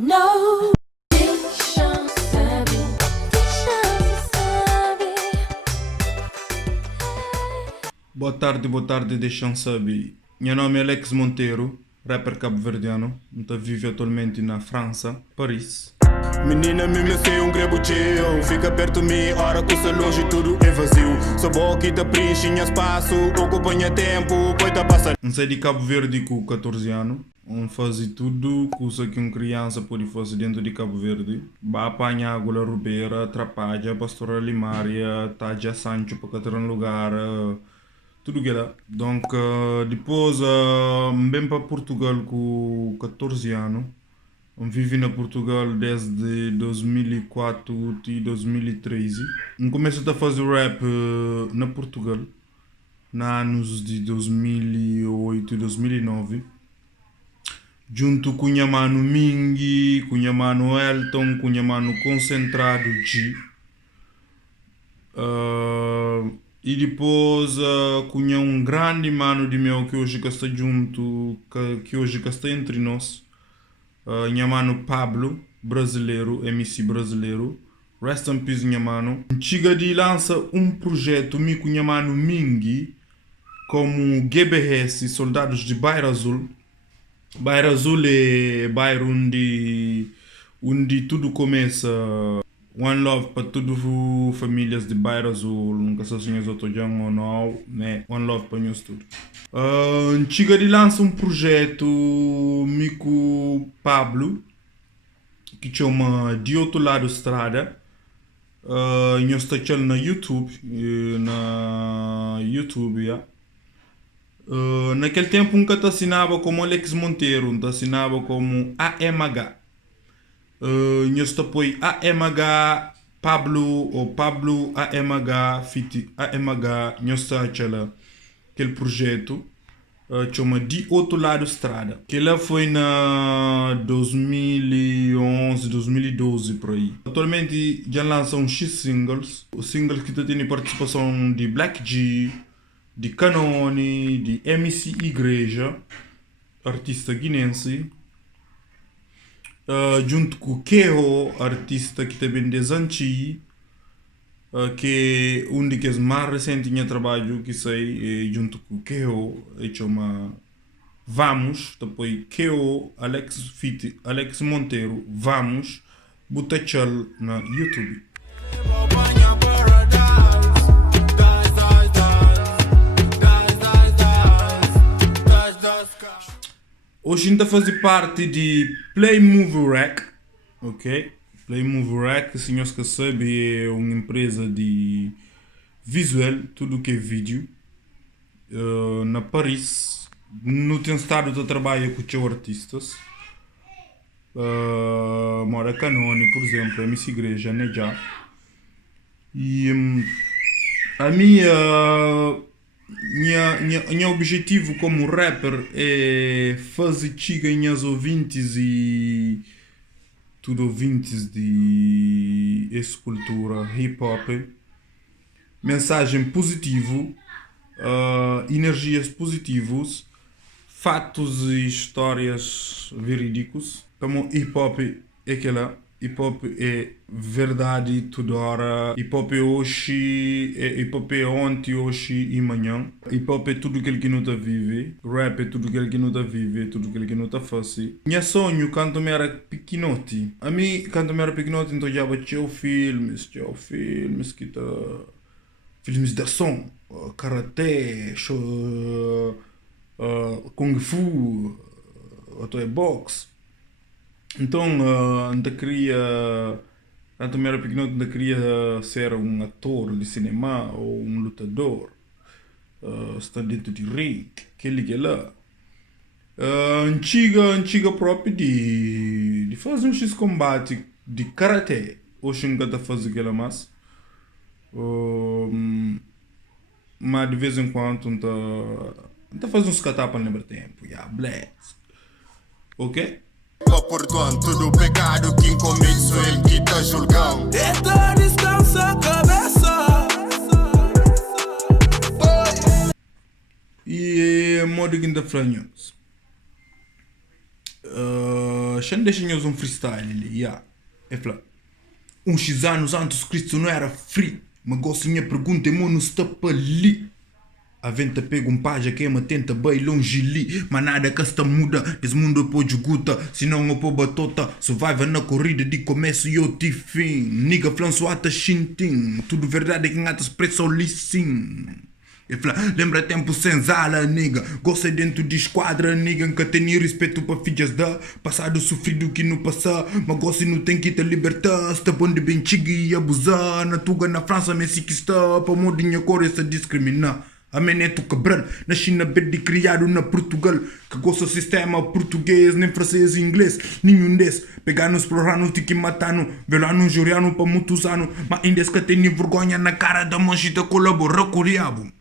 No. Deixa saber. Boa tarde, deixam saber. Meu nome é Alex Monteiro, rapper cabo-verdiano. Vivo atualmente na França, Paris. Menina, me sei um grebo teu. Fica perto de mim, hora que o longe tudo é vazio. Só boca te preenche espaço, ocupa tempo, depois tá passando. Não sei de Cabo Verde com 14 anos. Faz tudo que uma criança pode fazer dentro de Cabo Verde. Vai apanhar água rubeira, atrapalha, pastora limária, taja Sancho para cada lugar. Tudo que lá. Donc, depois, bem para Portugal com 14 anos. Vivi na Portugal desde 2004 e 2013. Comecei a fazer rap na Portugal, nos anos de 2008 e 2009. Junto com o mano Mingi, com o mano Elton, com o mano Concentrado G. E depois com um grande mano de meu que hoje está junto, que hoje está entre nós. Minha mano Pablo, brasileiro, MC brasileiro. Rest in peace, minha mano. Chega de lança projeto com minha mano Mingi, como GBS, Soldados de Bairro Azul. Bairro Azul é bairro onde tudo começa. One Love para todas as famílias de Bairro Azul. Nunca sei se eu estou ou não, né? One Love para nós tudo. Chega de lança projeto com Pablo, que chama De Outro Lado Estrada. Nós estamos na YouTube. Yeah. Naquele tempo nunca te assinava como Alex Monteiro, te assinava como AMH. Nós te apoio AMH Pablo ou Pablo AMH Fit AMH. Nós te aquele projeto chama De Outro Lado Estrada, que lá foi na 2011, 2012 por aí. Atualmente já lançam X singles. Os singles que tem participação de Black G, de Canone, de MC Igreja, artista guinense, junto com Keho, artista que também de Zanchi, que é um dos mais recentes em trabalho que sei, junto com Keho, chama Vamos, depois Keho, Alex Monteiro, Vamos, Butachal na YouTube. Hoje a gente fazer parte de Play Movie Rec, ok? Play Movie Rec, se não se sabe, é uma empresa de visual, tudo que é vídeo, na Paris. No tem estado de trabalho com os artistas. Mora Canone, por exemplo, MC Igreja, né já. E a minha objetivo como rapper é fazer chegar aos ouvintes e tudo ouvintes de essa cultura hip hop, mensagem positivo, energias positivas, fatos e histórias verídicos. Como hip hop é aquela. Hip hop é verdade toda hora. Hip hop é hoje, hip hop é ontem, hoje e amanhã. Hip hop é tudo aquilo que não está vive. Rap é tudo aquilo que não está vive, tudo aquilo que não está fácil. Minha sonho quando eu era pequenote. A mim, quando eu era pequenote, então já tinha filmes que tá... Filmes de ação, karate, kung fu, até boxe. Então, eu queria, quando eu era pequeno, eu queria ser um ator de cinema ou um lutador, estar dentro de ring, aquele que é lá. Antiga próprio de fazer um X-combate de karate. Hoje nunca está fazendo aquela massa. Mas de vez em quando não tá fazendo uns catapas no tempo. Bless. Ok? Por conta do pecado que comete, sou ele que tá julgando. Então descansa a cabeça. E modo que ainda falamos. Xan deixa nós um freestyle ali, yeah. É falar. Uns X anos antes Cristo não era free. Mas gosto minha pergunta é mano está para ali. A venta pega página queima tenta bem longe ali. Mas nada que esta muda. Esse mundo é pô de guta. Se não eu pô batota. Survive na corrida de começo e eu te fim. Nigga flanço ata xintim. Tudo verdade que ngata expresso ali sim. Lembra tempo sem zala, nigga. Gosta dentro de esquadra, nigga. Nunca tenho respeito para filhas da passado sofrido que não passa. Mas gosto não tem que te libertar. Está bom de bem chigui e abusar. Na Tuga, na França, Messi que está. Para modinha cor essa discriminar. A meneto quebrando. Na China, de criado na Portugal. Que gosta do sistema português, nem francês e inglês. Nenhum desses. Pegar nos programas, te que matando. Velar no juriano para muitos anos. Mas ainda que tem vergonha na cara da manchita colabora com o diabo.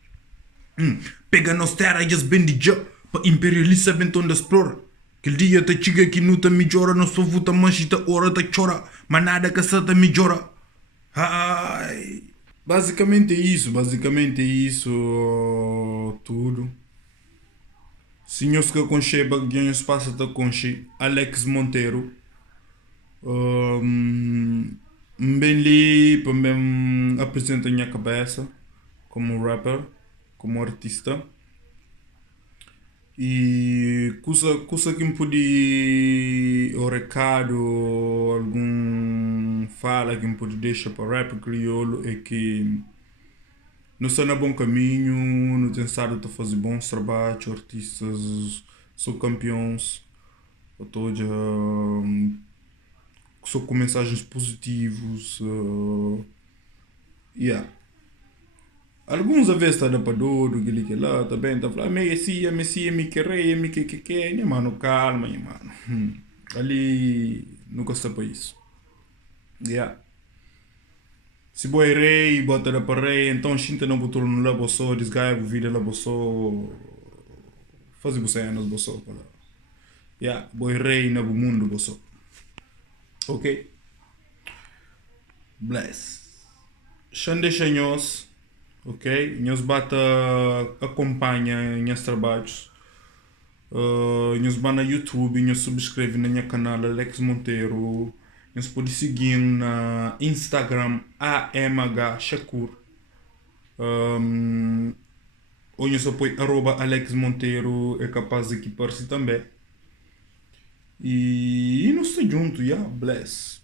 Pega nos terra e as bendija para imperialista bentão da explora. Aquele dia te chega que não te melhora, não só vuta manchita hora te chora, mas nada que se te melhora. Ai. Basicamente é isso, tudo. Senhores que concheba, ganho espaço da conche, Alex Monteiro. Bem li, também apresenta a minha cabeça como rapper. Como artista e coisa que me pode o recado algum fala que me pode deixar para rap crioulo é que não está no bom caminho, não tem estado a fazer bons trabalhos, artistas são campeões, só com mensagens positivas, yeah. Alguns a vezes está para dor, que lá, tá bem, tá falando, Messia, me querer, me que, né, mano, calma, né, mano. Ali, nunca está para isso. Yeah. Se boi rei, bota da para rei, então xinta não botou no labo só, desgaia o vídeo labo só, fazer você anos boçó, para lá. Yeah, boi rei na mundo boçó. Ok? Bless. Xande chanhos. Ok? Nós bata acompanha meus trabalhos. Nós vai na YouTube, nós subscreve na minha canal Alex Monteiro. Nós pode seguir na Instagram AMH Shakur. Ou nós apoio @Alex Monteiro é capaz de equipar-se também. E nós estamos juntos, yeah, bless.